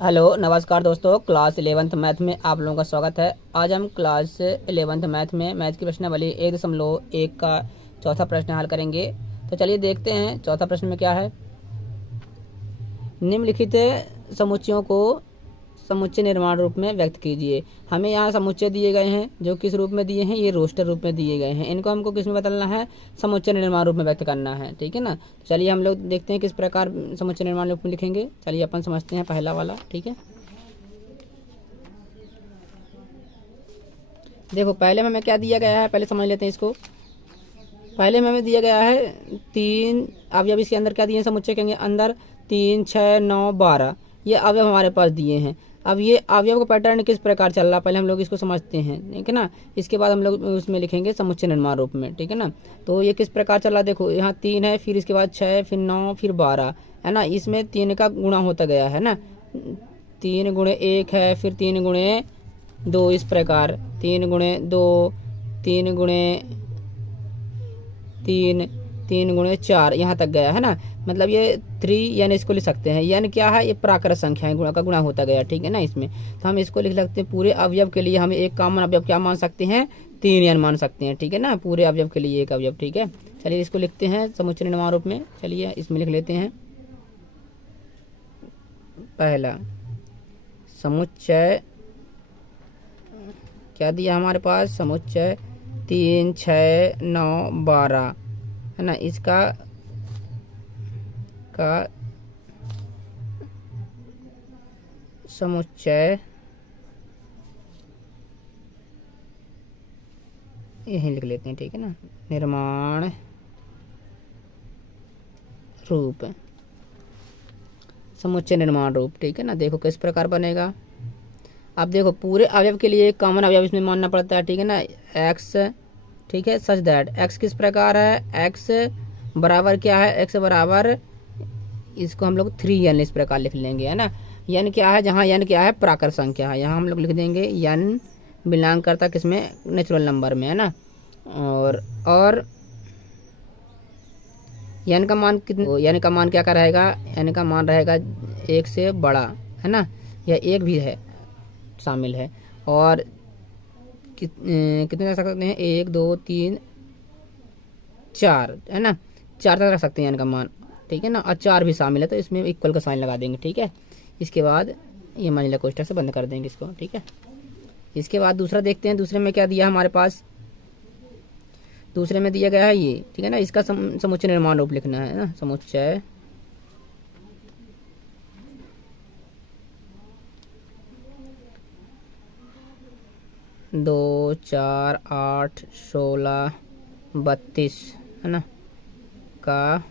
Hello नमस्कार दोस्तों, class 11th math में आप लोगों का स्वागत है। आज हम क्लास 11th मैथ की प्रश्नावली 1.1 का चौथा प्रश्न हल करेंगे। तो चलिए देखते हैं चौथा प्रश्न में क्या है। निम्नलिखित समुच्चयों को समुच्चय निर्माण रूप में व्यक्त कीजिए। हमें यहाँ समुच्चय दिए गए हैं जो किस रूप में दिए हैं, ये रोस्टर रूप में दिए गए हैं। इनको हमको किस में बदलना है, समुच्चय निर्माण रूप में व्यक्त करना है। ठीक है ना। तो चलिए हम लोग देखते हैं किस प्रकार समुच्चय निर्माण रूप में लिखेंगे। चलिए अपन समझते हैं पहला वाला। ठीक है, देखो पहले में हमें क्या दिया गया है, पहले समझ लेते हैं इसको। पहले में हमें दिया गया है 3 अवयव। इसके अंदर क्या दिए हैं, समुच्चय के अंदर 3, 6, 9, 12 ये अवयव हमारे पास दिए हैं। अब ये अवयव का पैटर्न किस प्रकार चल रहा है, पहले हम लोग इसको समझते हैं। ठीक है ना। इसके बाद हम लोग उसमें लिखेंगे समुच्चय निर्माण रूप में। ठीक है ना। तो ये किस प्रकार चल रहा है, देखो यहाँ 3 है, फिर इसके बाद 6, फिर 9, फिर 12 है ना। इसमें 3 का गुणा होता गया है ना। 3 गुणे 1 है, फिर 3 गुणे 2, इस प्रकार 3 गुणे 2, 3 गुणे 3, 3 गुणे 4 यहाँ तक गया है ना। मतलब ये 3 यानी इसको लिख सकते हैं। यानी क्या है, ये प्राकृत संख्या है, गुणा का गुणा होता गया। ठीक है ना। इसमें तो हम इसको लिख सकते हैं। पूरे अवयव के लिए हम एक कॉमन अवयव क्या मान सकते हैं, 3 यानी मान सकते हैं। ठीक है ना। पूरे अवयव के लिए एक अवयव। ठीक है, चलिए इसको लिखते हैं समुच्चय निर्माण रूप में। चलिए इसमें लिख लेते हैं। पहला समुच्चय क्या दिया हमारे पास, समुच्चय 3, 6, 9, 12 है ना। इसका का समुच्चय यही लिख लेते हैं। ठीक है ना। निर्माण रूप, समुच्चय निर्माण रूप। ठीक है ना। देखो किस प्रकार बनेगा। अब देखो पूरे अवयव के लिए एक कॉमन अवयव इसमें मानना पड़ता है। ठीक है ना, एक्स। ठीक है, सच दैट एक्स किस प्रकार है, एक्स बराबर क्या है, एक्स बराबर इसको हम लोग 3 एन इस प्रकार लिख लेंगे है ना। एन क्या है, जहाँ एन क्या है, प्राकृत संख्या है, यहाँ हम लोग लिख देंगे एन बिलोंग करता किसमें, नेचुरल नंबर में है ना। और एन का मान कितना, एन का मान क्या रहेगा, एन का मान रहेगा 1 से बड़ा है ना, या 1 भी है शामिल है। और कितने रख सकते हैं, 1, 2, 3, 4 है ना, 4 तक रख सकते हैं एन का मान। ठीक है ना। और 4 भी शामिल है तो इसमें इक्वल का साइन लगा देंगे। ठीक है, इसके बाद ये मानिला कोष्ठक से बंद कर देंगे इसको। ठीक है, इसके बाद दूसरा देखते हैं। दूसरे में क्या दिया हमारे पास, दूसरे में दिया गया है ये। ठीक है ना। इसका समुच्चय निर्माण रूप लिखना है ना। समुच्चय दो, 4, 8, 16, 32 है ना का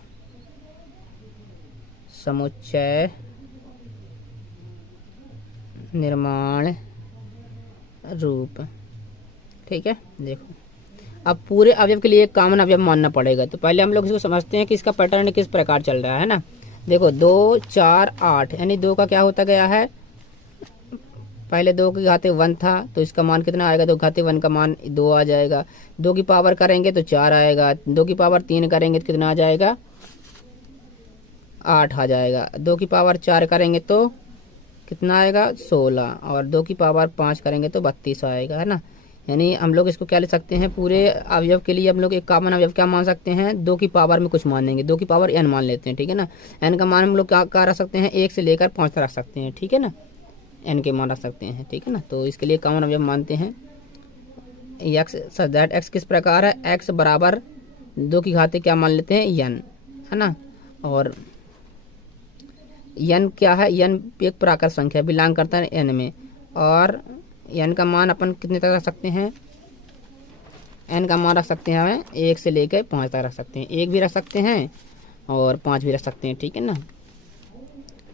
समुच्चय निर्माण रूप। ठीक है, देखो अब पूरे अवयव के लिए एक कॉमन अवयव मानना पड़ेगा। तो पहले हम लोग इसको समझते हैं कि इसका पैटर्न किस प्रकार चल रहा है ना। देखो 2, 4, 8 यानी 2 का क्या होता गया है, पहले 2 की घाते 1 था तो इसका मान कितना आएगा, 2 घाते 1 का मान 2 आ जाएगा। 2 की पावर करेंगे तो 4 आएगा। 2 की पावर 3 करेंगे तो कितना आ जाएगा, 8 आ जाएगा। 2 की पावर 4 करेंगे तो कितना आएगा, 16। और 2 की पावर 5 करेंगे तो 32 आएगा है ना। यानी हम लोग इसको क्या लिख सकते हैं, पूरे अवयव के लिए हम लोग एक कॉमन अवयव क्या मान सकते हैं, 2 की पावर में कुछ मानेंगे, 2 की पावर n मान लेते हैं। ठीक है ना। n का मान हम लोग क्या रख सकते हैं, 1 से लेकर 5 तक रख सकते हैं। ठीक है ना, n के मान रख सकते हैं। ठीक है ना। तो इसके लिए कॉमन अवयव मानते हैं एक्स, सच दैट एक्स किस प्रकार है, एक्स बराबर 2 की घाते क्या मान लेते हैं, n है ना। और n क्या है, n एक प्राकृत संख्या बिलोंग करता है n में। और n का मान अपन कितने तक रख सकते हैं, n का मान रख सकते हैं हमें 1 से लेकर 5 तक रख सकते हैं। 1 भी रख सकते हैं और 5 भी रख सकते हैं। ठीक है ना।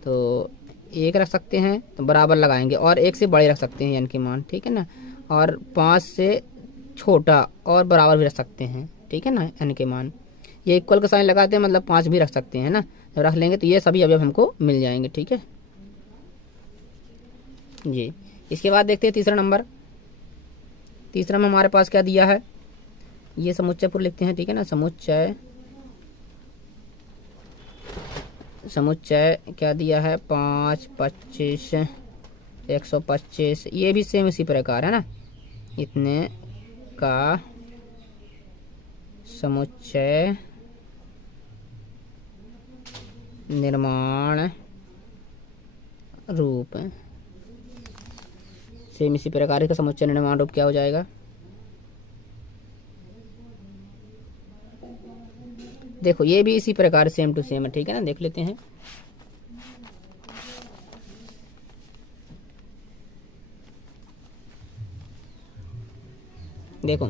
तो 1 रख सकते हैं तो बराबर लगाएंगे, और 1 से बड़े रख सकते हैं n के मान। ठीक है ना। और 5 से छोटा और बराबर भी रख सकते हैं। ठीक है ना। n के मान ये इक्वल का साइन लगाते हैं, मतलब 5 भी रख सकते हैं ना। जब रख लेंगे तो ये सभी अवयव हमको मिल जाएंगे। ठीक है जी। इसके बाद देखते हैं तीसरा नंबर। तीसरा में हमारे पास क्या दिया है, ये समुच्चय पूर्व लिखते हैं। ठीक है ना। समुच्चय समुच्चय क्या दिया है 5, 25, 125, ये भी सेम इसी प्रकार है ना, इतने का समुच्चय निर्माण रूप, सेम इसी प्रकार का समुच्चय निर्माण रूप क्या हो जाएगा, देखो ये भी इसी प्रकार सेम टू सेम है, ठीक है ना, देख लेते हैं। देखो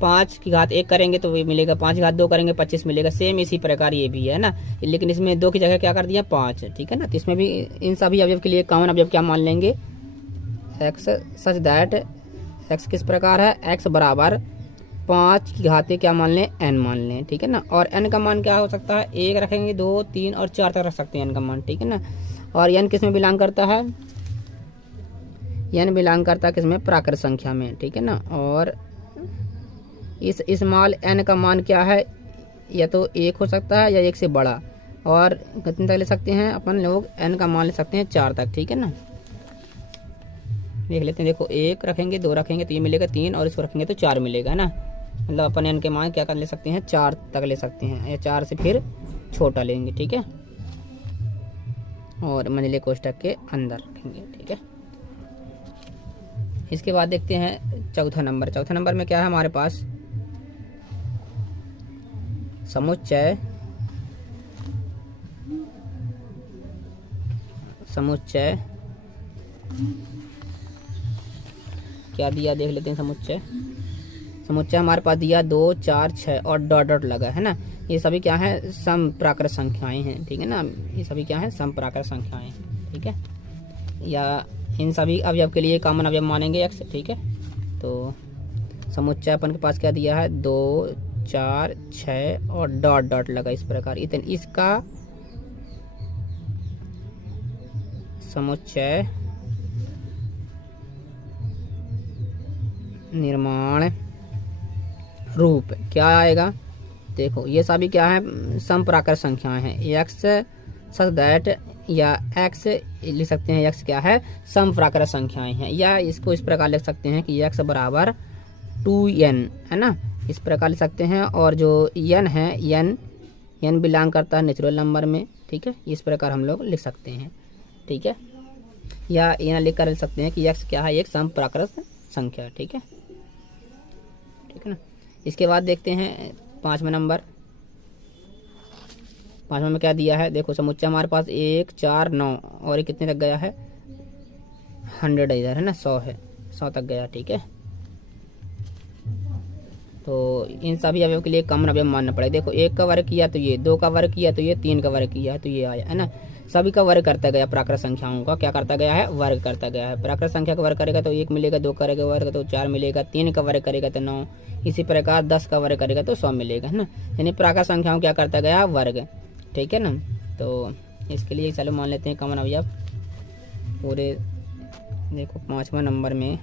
5 की घात 1 करेंगे तो ये मिलेगा, 5 की घात 2 करेंगे 25 मिलेगा, सेम इसी प्रकार ये भी है ना, लेकिन इसमें 2 की जगह क्या कर दिया 5, ठीक है ना। तो इसमें भी इन सभी अवयव के लिए कॉमन अवयव क्या मान लेंगे, x सच दैट x किस प्रकार है, x बराबर 5 की घात क्या मान लें, n मान लें, ठीक है ना। और n का मान क्या हो सकता है, 1 रखेंगे, 2, 3 और 4 तक रख सकते हैं n का मान, ठीक है ना। और n किस में बिलोंग करता है, n बिलोंग करता है किसमें, प्राकृत संख्या में, ठीक है ना। और इस स्मॉल n का मान क्या है, या तो 1 हो सकता है या 1 से बड़ा, और कितने तक ले सकते हैं अपन लोग, n का मान ले सकते हैं 4 तक, ठीक है ना। देख लेते हैं, देखो 1 रखेंगे, 2 रखेंगे तो ये मिलेगा 3, और इसको रखेंगे तो 4 मिलेगा ना, मतलब अपन n के मान क्या कर ले सकते हैं, 4 तक ले सकते हैं, या 4 से फिर छोटा लेंगे, ठीक है, और मंझले कोष्ठक के अंदर रखेंगे, ठीक है। इसके बाद देखते हैं चौथा नंबर। चौथा नंबर में क्या है हमारे पास, समुच्चय क्या दिया, देख लेते हैं। समुच्चय हमारे पास दिया 2, 4, 6 और डॉट डॉट लगा है ना, ये सभी क्या है, समप्राकृत संख्याएं हैं, ठीक है ना, ये सभी क्या है, समप्राकृत संख्याएं हैं, ठीक है। या इन सभी अवयव के लिए कॉमन अवयव मानेंगे x, ठीक है। तो समुच्चय अपन के पास क्या दिया है, 2, 4, 6 और डॉट डॉट लगा इस प्रकार, इतने इसका समुच्चय निर्माण रूप क्या आएगा, देखो ये सभी क्या है, समप्राकृत संख्याएं हैं, x सच दैट, या x लिख सकते हैं, x क्या है, समप्राकृत संख्याएं हैं, या इसको इस प्रकार लिख सकते हैं कि x बराबर 2n है ना, इस प्रकार लिख सकते हैं। और जो n है, n बिलोंग करता है नेचुरल नंबर में, ठीक है, इस प्रकार हम लोग लिख सकते हैं, ठीक है। या यहाँ लिख कर लिख सकते हैं कि x क्या है, एक समप्राकृत संख्या, ठीक है, ठीक है ना। इसके बाद देखते हैं 5वां नंबर। 5वां में क्या दिया है, देखो समुच्चय हमारे पास 1, 4, 9 और ये कितने तक गया है, 100 इधर है ना, 100 है, 100 तक गया, ठीक है। तो इन सभी अवयव के लिए कॉमन अवयव मानना पड़ेगा। देखो 1 का वर्ग किया तो ये, 2 का वर्ग किया तो ये, 3 का वर्ग किया तो ये आया है ना, सभी का वर्ग करता गया, प्राकृत संख्याओं का क्या करता गया है, वर्ग करता गया है। प्राकृत संख्या का वर्ग करेगा तो 1 मिलेगा, 2 करेगा वर्ग तो 4 मिलेगा, 3 का वर्ग करेगा तो 9, इसी प्रकार 10 का वर्ग करेगा तो 100 मिलेगा, है ना। यानी प्राकृत संख्याओं क्या करता गया, वर्ग, ठीक है ना। तो इसके लिए चलो मान लेते हैं कॉमन अवयव पूरे। देखो 5वां नंबर में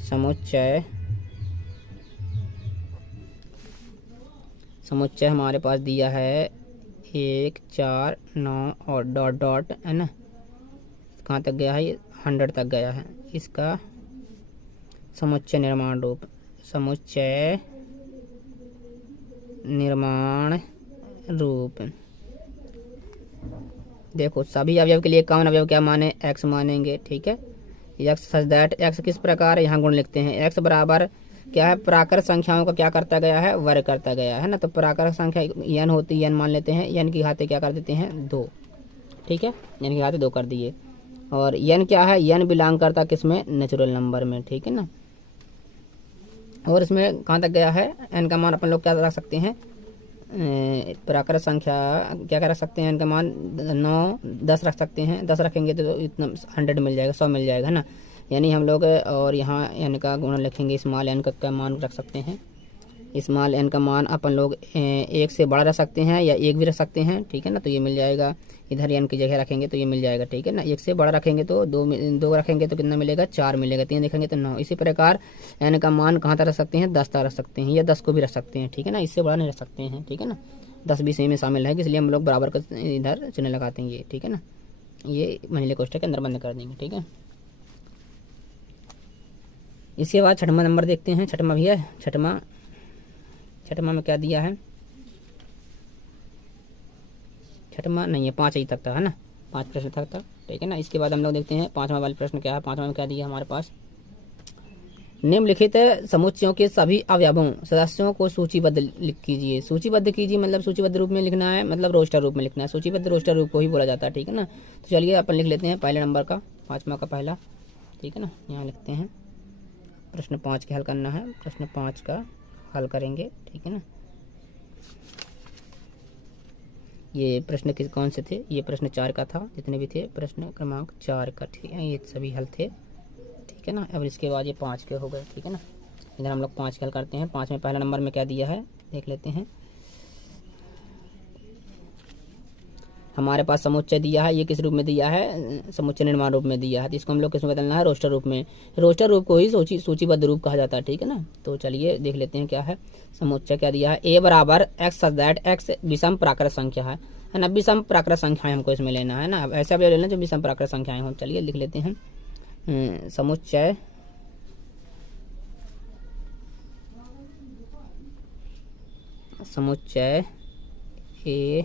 समुच्चय हमारे पास दिया है 1, 4, 9 और डॉट डॉट है ना, कहाँ तक गया है, ये 100 तक गया है। इसका समुच्चय निर्माण रूप, समुच्चय निर्माण रूप, देखो सभी अवयव के लिए कॉमन अवयव क्या माने, x मानेंगे, ठीक है। x सच दैट, x किस प्रकार, यहाँ गुण लिखते हैं, x बराबर क्या है, प्राकृत संख्याओं का क्या करता गया है, वर्ग करता गया है ना। तो प्राकृत संख्या n होती है, n मान लेते हैं, n की घाते क्या कर देते हैं, 2, ठीक है, n की घाते 2 कर दिए। और n क्या है, n बिलोंग करता किसमें, नेचुरल नंबर में, ठीक है ना। और इसमें कहाँ तक गया है, n का मान अपन लोग क्या रख सकते हैं, प्राकृत संख्या क्या कर सकते हैं, n का मान 9, 10 रख सकते हैं, 10 रखेंगे तो इतना 100 मिल जाएगा, 100 मिल जाएगा, है ना। यानी हम लोग और यहाँ n का गुण लिखेंगे, स्मॉल n का मान रख सकते हैं, स्मॉल n का मान अपन लोग 1 से बड़ा रख सकते हैं या 1 भी रख सकते हैं, ठीक है ना। तो ये मिल जाएगा, इधर n की जगह रखेंगे तो ये मिल जाएगा, ठीक है ना। 1 से बड़ा रखेंगे तो 2 रखेंगे तो कितना मिलेगा, 4 मिलेगा, 3 रखेंगे तो 9। इसी प्रकार n का मान कहाँ तक रख सकते हैं, 10 तक रख सकते हैं, या 10 को भी रख सकते हैं, ठीक है ना, इससे बड़ा नहीं रख सकते हैं, ठीक है ना। 10 भी इसी में शामिल है, इसलिए हम लोग बराबर का इधर चिन्ह लगाते हैं ये, ठीक है ना। ये मंझले कोष्ठक के अंदर बंद कर देंगे, ठीक है। इसके बाद छठवां नंबर देखते हैं। छठवां भैया, छठवां में क्या दिया है? छठवां नहीं है, 5 ही तक था, है ना, 5 प्रश्न तक था, ठीक है ना। इसके बाद हम लोग देखते हैं 5वां वाला प्रश्न क्या है। 5वां में क्या दिया हमारे पास? निम्नलिखित समुच्चयों के सभी अवयवों सदस्यों को सूचीबद्ध कीजिए। सूचीबद्ध कीजिए मतलब सूचीबद्ध रूप में लिखना है, मतलब रोस्टर रूप में लिखना है। सूचीबद्ध रोस्टर रूप को ही बोला जाता है, ठीक है ना। तो चलिए अपन लिख लेते हैं पहले नंबर का, 5वां का पहला, ठीक है ना। यहाँ लिखते हैं प्रश्न 5 के हल करना है, प्रश्न 5 का हल करेंगे, ठीक है ना। ये प्रश्न किस कौन से थे? ये प्रश्न 4 का था, जितने भी थे प्रश्न क्रमांक 4 का, ठीक है, ये सभी हल थे, ठीक है ना। अब इसके बाद ये 5 के हो गए, ठीक है ना। इधर हम लोग 5 के हल करते हैं। 5 में पहला नंबर में क्या दिया है देख लेते हैं। हमारे पास समुच्चय दिया है, ये किस रूप में दिया है? समुच्चय निर्माण रूप में दिया है, तो इसको हम लोग किस में बदलना है? रोस्टर रूप में। रोस्टर रूप को ही सूचीबद्ध रूप कहा जाता है, ठीक है ना। तो चलिए देख लेते हैं क्या है। समुच्चय क्या दिया है? ए बराबर एक्स सच दैट एक्स विषम प्राकृत संख्या है ना। विषम प्राकृत संख्याएं हमको इसमें लेना है ना। अब ऐसा भी लेना जो विषम प्राकृत संख्याएं हो। चलिए लिख लेते हैं समुच्चय ए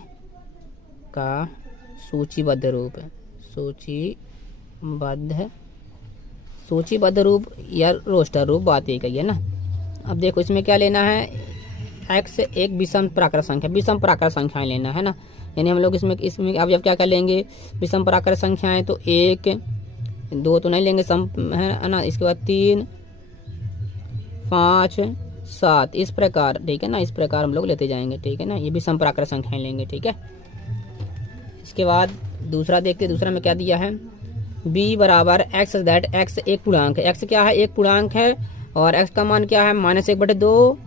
का सूचीबद्ध रूप, सूचीबद्ध रूप या रोस्टर रूप, बात एक ही है ना। अब देखो इसमें क्या लेना है? एक्स एक विषम प्राकृत संख्या, विषम प्राकृत संख्याएं लेना है ना। यानी हम लोग इसमें अब जब क्या कर लेंगे? विषम प्राकृत संख्याएं तो 1 2 तो नहीं लेंगे, सम है ना। इसके बाद 3 5 7 इस प्रकार, ठीक है ना। इस प्रकार हम लोग लेते जाएंगे, ठीक है ना। ये विषम प्राकृत संख्याएं लेंगे, ठीक है। इसके बाद दूसरा देखते, दूसरा में क्या दिया है? b बराबर एक्स दैट एक्स एक पूर्णांक है। एक्स क्या है? एक पूर्णांक है, और एक्स का मान क्या है? -1/2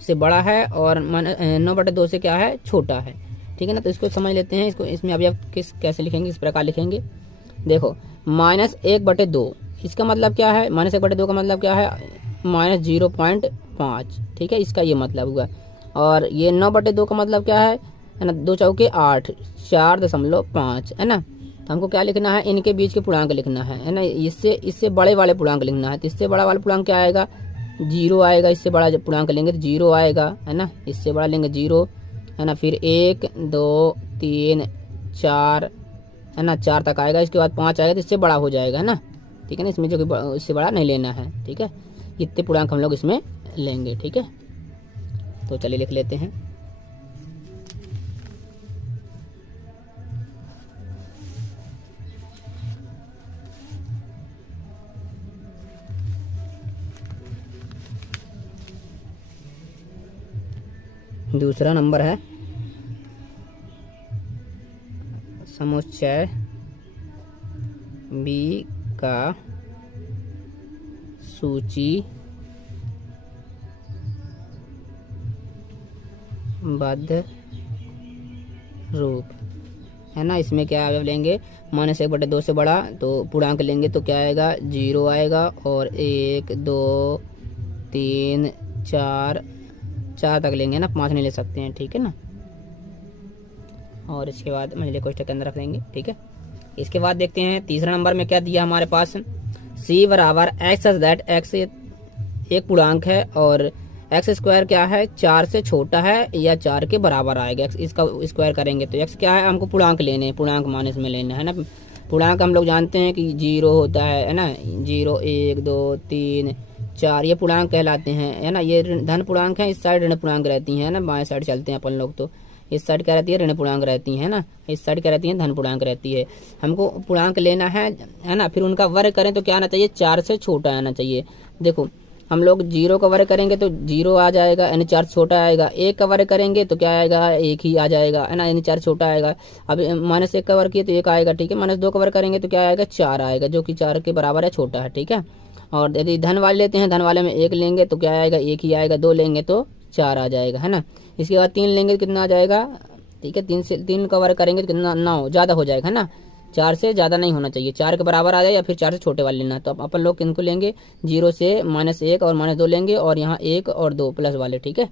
से बड़ा है, और 9/2 से क्या है? छोटा है, ठीक है ना। तो इसको समझ लेते हैं। इसको इसमें अभी आप कैसे लिखेंगे? इस प्रकार लिखेंगे, देखो -1/2 इसका मतलब क्या है? -1/2 का मतलब क्या है? -0.5, ठीक है, इसका ये मतलब हुआ। और ये 9/2 का मतलब क्या है ना? 2 चौके 8, 4.5, है ना। तो हमको क्या लिखना है? इनके बीच के पूर्णांक लिखना है ना। इससे बड़े वाले पूर्णांक लिखना है। तो इससे बड़ा वाला पूर्णांक क्या आएगा? 0 आएगा। इससे बड़ा जब पूर्णांक लेंगे तो 0 आएगा, है ना। इससे बड़ा लेंगे 0, है ना। फिर 1 2 3 4, है ना, 4 तक आएगा। इसके बाद 5 आएगा, तो इससे बड़ा हो जाएगा, है ना, ठीक है ना। इसमें जो कि इससे बड़ा नहीं लेना है, ठीक है। इतने पूर्णांक हम लोग इसमें लेंगे, ठीक है। तो चलिए लिख लेते हैं। दूसरा नंबर है समुच्चय B का सूचीबद्ध रूप, है ना। इसमें क्या अवयव लेंगे? -1/2 से बड़ा, तो पूर्णांक लेंगे तो क्या आएगा? 0 आएगा। और 1 2 3 4 तक लेंगे ना, 5 नहीं ले सकते हैं, ठीक है ना। और इसके बाद मंझले कोष्ठक के अंदर रख देंगे, ठीक है। इसके बाद देखते हैं तीसरा नंबर में क्या दिया हमारे पास? c बराबर एक्स दैट एक्स एक पूर्णांक है, और एक्स स्क्वायर क्या है? 4 से छोटा है या 4 के बराबर आएगा। इसका स्क्वायर करेंगे तो एक्स क्या है? हमको पूर्णांक लेने हैं, पूर्णांक मान इसमें लेना है ना। पूर्णांक हम लोग जानते हैं कि 0 होता है ना। 0 1 2 3 4 ये पूर्णांक कहलाते हैं, है ना। ये धन पूर्णांक है, इस साइड ऋण पूर्णांक रहती है ना। बाएं साइड चलते हैं अपन लोग, तो इस साइड क्या रहती है? ऋण पूर्णांक रहती है ना। इस साइड क्या रहती है? धन पूर्णांक रहती है। हमको पूर्णांक लेना है ना। फिर उनका वर्ग करें तो क्या आना चाहिए? 4 से छोटा आना चाहिए। देखो हम लोग 0 का वर्ग करेंगे तो 0 आ जाएगा, यानी 4 छोटा आएगा। 1 का वर्ग करेंगे तो क्या आएगा? 1 ही आ जाएगा, है ना, यानी 4 छोटा आएगा। अब -1 का वर्ग किए तो 1 आएगा, ठीक है। -2 का वर्ग करेंगे तो क्या आएगा? 4 आएगा, जो कि 4 के बराबर है, छोटा है, ठीक है। और यदि धन वाले लेते हैं, धन वाले में 1 लेंगे तो क्या आएगा? 1 ही आएगा। 2 लेंगे तो 4 आ जाएगा, है ना। इसके बाद 3 लेंगे तो कितना आ जाएगा? ठीक है, 3 का वर्ग करेंगे तो कितना? 9, ज़्यादा हो जाएगा, है ना। 4 से ज़्यादा नहीं होना चाहिए, 4 के बराबर आ जाए, या फिर 4 से छोटे वाले लेना। तो अब अपन लोग किनको लेंगे? 0 से -1 और -2 लेंगे, और यहाँ 1 और 2 प्लस वाले, ठीक है।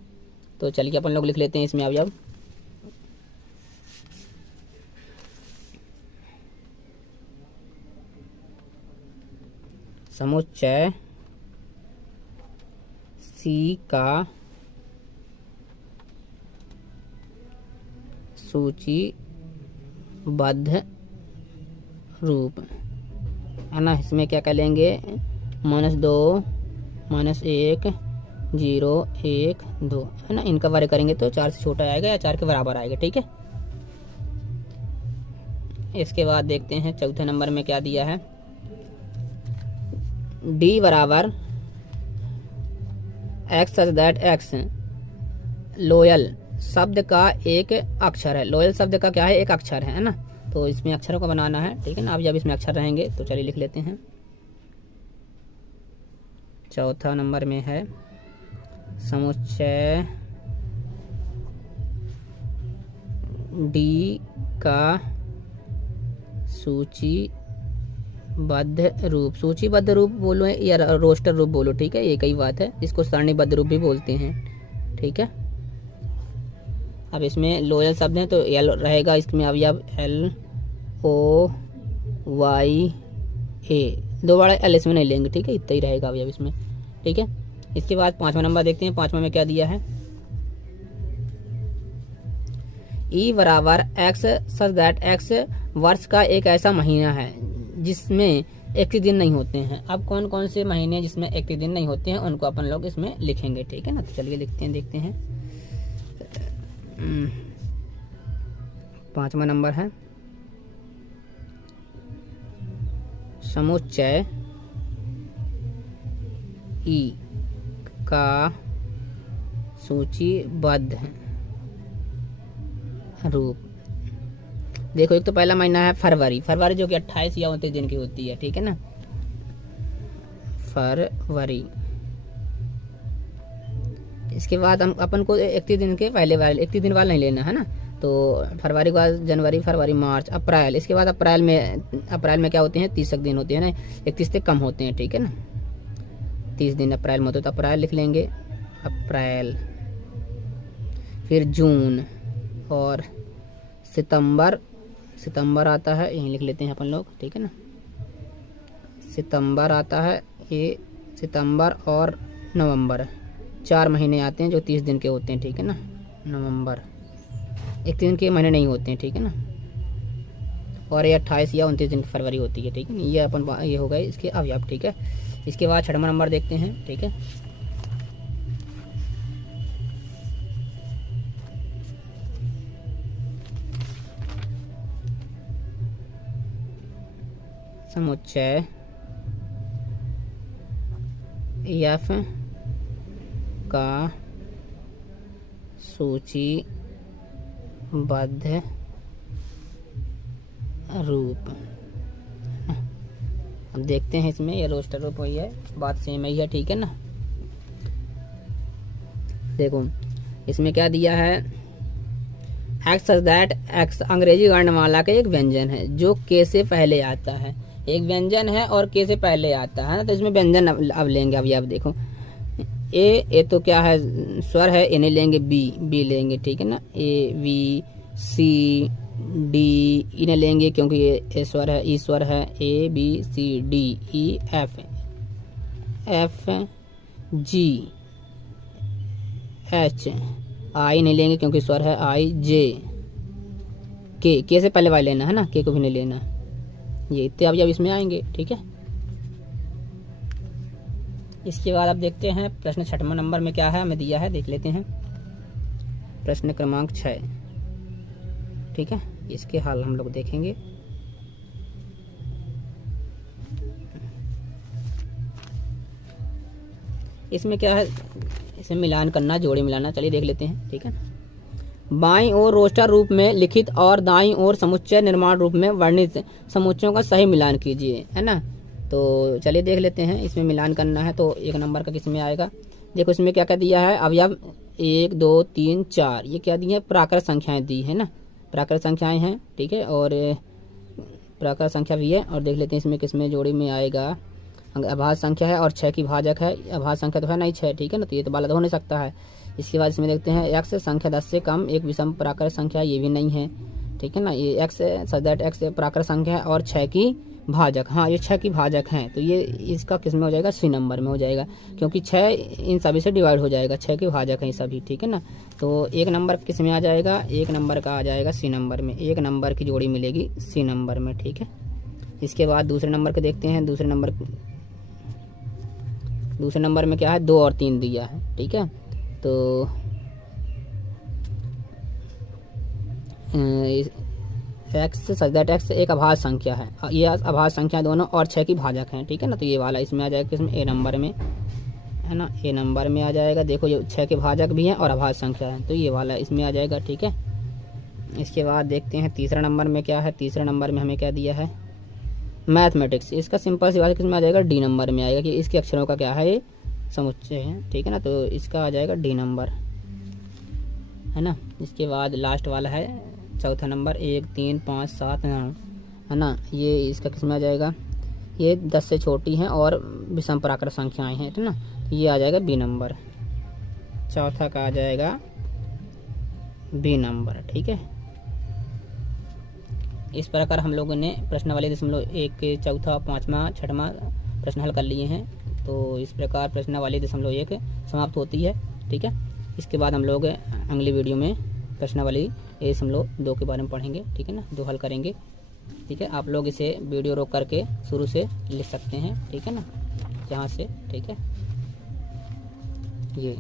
तो चलिए अपन लोग लिख लेते हैं इसमें अवयव। समुच्चय सी का सूचीबद्ध रूप, है ना। इसमें क्या कर लेंगे, -2 -1 0 1 2, है ना। इनका वर्ग करेंगे तो 4 से छोटा आएगा या 4 के बराबर आएगा, ठीक है। इसके बाद देखते हैं चौथे नंबर में क्या दिया है। डी बराबर x such that x loyal शब्द का एक अक्षर है। लोयल शब्द का क्या है, एक अक्षर है ना। तो इसमें अक्षरों को बनाना है, ठीक है ना। अब जब इसमें अक्षर रहेंगे तो चलिए लिख लेते हैं। चौथा नंबर में है समुच्चय डी का सूचीबद्ध रूप। सूचीबद्ध रूप बोलो या रोस्टर रूप बोलो, ठीक है, ये कई बात है। इसको सारणीबद्ध रूप भी बोलते हैं, ठीक है। अब इसमें लोयल शब्द है तो एल रहेगा, इसमें अवयव LOYA, दो बड़ा एल इसमें नहीं लेंगे, ठीक है, इतना ही रहेगा अवयव इसमें, ठीक है। इसके बाद 5वां नंबर देखते हैं। 5वां में क्या दिया है। ई बराबर एक्स सच दैट एक्स वर्ष का एक ऐसा महीना है जिसमें 31 दिन नहीं होते हैं। अब कौन कौन से महीने जिसमें 31 दिन नहीं होते हैं उनको अपन लोग इसमें लिखेंगे, ठीक है ना। तो चलिए लिखते हैं, देखते हैं। 5वां नंबर है समुच्चय ई का सूचीबद्ध रूप। देखो, एक तो पहला महीना है फरवरी, फरवरी जो कि 28 या 29 दिन की होती है, ठीक है ना। फरवरी। इसके बाद हम अपन को 31 दिन के पहले वाले 31 दिन वाला नहीं लेना है ना। तो फरवरी के बाद जनवरी, फरवरी, मार्च, अप्रैल। इसके बाद अप्रैल में क्या होते हैं, 30 दिन होते हैं ना, 31 से कम होते हैं, ठीक है ना। 30 दिन अप्रैल में होते तो अप्रैल लिख लेंगे, अप्रैल। फिर जून और सितंबर आता है, यहीं लिख लेते हैं अपन लोग, ठीक है ना। सितंबर आता है, ये सितंबर और नवंबर 4 महीने आते हैं जो 30 दिन के होते हैं, ठीक है ना। नवंबर 31 दिन के महीने नहीं होते हैं, ठीक है ना। और ये 28 या 29 दिन की फरवरी होती है, ठीक है। ये अपन ये हो गए इसके अवयव, ठीक है। इसके बाद 6वां नंबर देखते हैं, ठीक है। समुच्चय एफ का सूचीबद्ध रूप। अब देखते हैं इसमें, ये रोस्टर रूप वही है, बात सेम ही है, ठीक है ना। देखो इसमें क्या दिया है, एक्स सच दैट एक्स अंग्रेजी वर्णमाला का एक व्यंजन है जो के से पहले आता है। एक व्यंजन है और के से पहले आता है ना, तो इसमें व्यंजन अब लेंगे। अभी आप देखो, ए तो क्या है, स्वर है, इन्हें लेंगे, बी लेंगे, ठीक है ना। ए बी सी डी इन्हें लेंगे क्योंकि ये स्वर है, ई स्वर है, A B C D E F G H I नहीं लेंगे क्योंकि स्वर है, आई जे के से पहले वाले लेना है ना, के को भी नहीं लेना। ये इतने अब इसमें आएंगे, ठीक है। इसके बाद आप देखते हैं प्रश्न 6वां नंबर में क्या है हमें दिया है, देख लेते हैं। प्रश्न क्रमांक 6, ठीक है। इसके हाल हम लोग देखेंगे। इसमें क्या है, इसमें मिलान करना, जोड़े मिलाना, चलिए देख लेते हैं, ठीक है। बाईं ओर रोस्टर रूप में लिखित और दाईं ओर समुच्चय निर्माण रूप में वर्णित समुच्चयों का सही मिलान कीजिए, है ना। तो चलिए देख लेते हैं, इसमें मिलान करना है तो 1 नंबर का किस में आएगा। देखो इसमें क्या क्या दिया है, अवयव 1 2 3 4, ये क्या दी है, प्राकृत संख्याएं दी है ना, प्राकृत संख्याएं हैं, ठीक है। और प्राकृत संख्या भी है। और देख लेते हैं इसमें किसमें जोड़ी में आएगा, अभाज्य संख्या है और 6 की भाजक है। अभाज्य संख्या तो है नहीं 6, ठीक है ना, तो ये तो बालद हो नहीं सकता है। इसके बाद इसमें देखते हैं एक्स संख्या 10 से कम एक विषम प्राकृत संख्या, ये भी नहीं है, ठीक है ना। ये एक्स सच दैट एक्स प्राकृत संख्या है और 6 की भाजक, हाँ ये 6 की भाजक हैं, तो ये इसका किस में हो जाएगा, सी नंबर में हो जाएगा, क्योंकि 6 इन सभी से डिवाइड हो जाएगा, 6 की भाजक हैं ये सभी, ठीक है ना। तो 1 नंबर किस में आ जाएगा, 1 नंबर का आ जाएगा सी नंबर में, 1 नंबर की जोड़ी मिलेगी सी नंबर में, ठीक है। इसके बाद दूसरे नंबर को देखते हैं। दूसरे नंबर में क्या है, 2 और 3 दिया है, ठीक है। तो एक्स सच दैट एक्स एक अभाज्य संख्या है, ये अभाज्य संख्या दोनों और 6 की भाजक हैं, ठीक है ना। तो ये वाला इसमें आ जाएगा किसमें, ए नंबर में, है ना, ए नंबर में आ जाएगा। देखो ये 6 के भाजक भी हैं और अभाज्य संख्या है, तो ये वाला इसमें आ जाएगा, ठीक है। इसके बाद देखते हैं तीसरा नंबर में क्या है। तीसरे नंबर में हमें क्या दिया है, मैथमेटिक्स, इसका सिंपल सी बात किसमें आ जाएगा, डी नंबर में आएगा, कि इसके अक्षरों का क्या है, ये समुच्चय है, ठीक है ना। तो इसका आ जाएगा डी नंबर, है ना। इसके बाद लास्ट वाला है चौथा नंबर, 1 3 5 7 9, है ना, ये इसका किसमें आ जाएगा, ये 10 से छोटी हैं और विषम प्राकृत संख्याएं हैं, है ना। ये आ जाएगा बी नंबर, चौथा का आ जाएगा बी नंबर, ठीक है। इस प्रकार हम लोगों ने प्रश्नावली 1 के चौथा, 5वां, 6वां प्रश्न हल कर लिए हैं। तो इस प्रकार प्रश्नावली 1 समाप्त होती है, ठीक है। इसके बाद हम लोग अगली वीडियो में प्रश्नावली 2 के बारे में पढ़ेंगे, ठीक है ना, 2 हल करेंगे, ठीक है। आप लोग इसे वीडियो रोक करके शुरू से लिख सकते हैं, ठीक है ना, यहाँ से, ठीक है। ये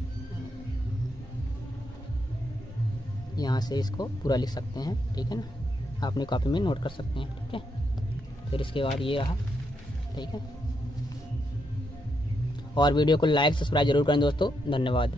यहाँ से इसको पूरा लिख सकते हैं, ठीक है ना, अपनी कॉपी में नोट कर सकते हैं, ठीक है। फिर इसके बाद ये रहा, ठीक है। और वीडियो को लाइक सब्सक्राइब जरूर करें दोस्तों, धन्यवाद।